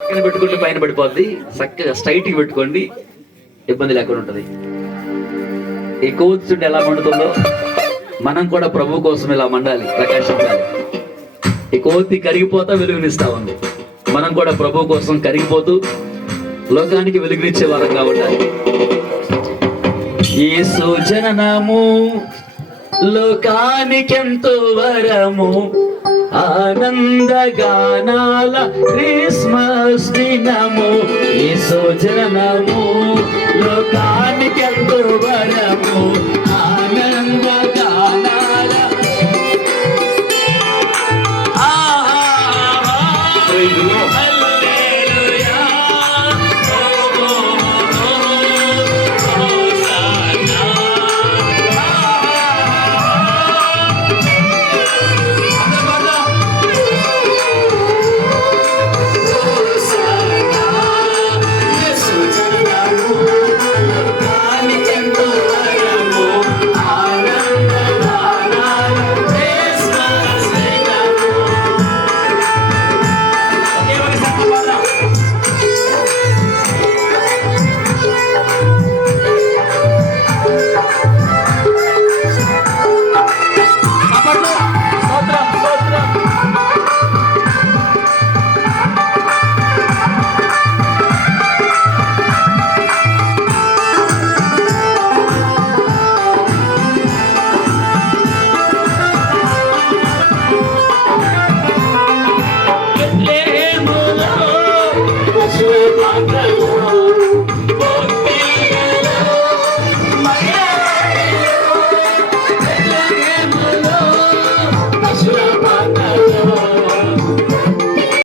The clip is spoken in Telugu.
పక్కన పెట్టుకుంటే పైన పడిపోద్ది. చక్కగా స్ట్రైట్కి పెట్టుకోండి, ఇబ్బంది లేకుండా ఉంటుంది. ఈ కొవ్వొత్తి ఎలా మండుతుందో మనం కూడా ప్రభు కోసం ఇలా మండాలి, ప్రకాశించాలి. ఈ కొవ్వొత్తి కరిగిపోతా వెలుగునిస్తా ఉంది. మనం కూడా ప్రభు కోసం కరిగిపోతూ లోకానికి వెలుగునిచ్చే వారంగా ఉండాలి. యేసు జననము లోకానికెంతో వరము, ఆనందగానాల క్రిస్మస్ దినము. యేసు జననము లోకానికెంతో వరము, ఆనందగానాల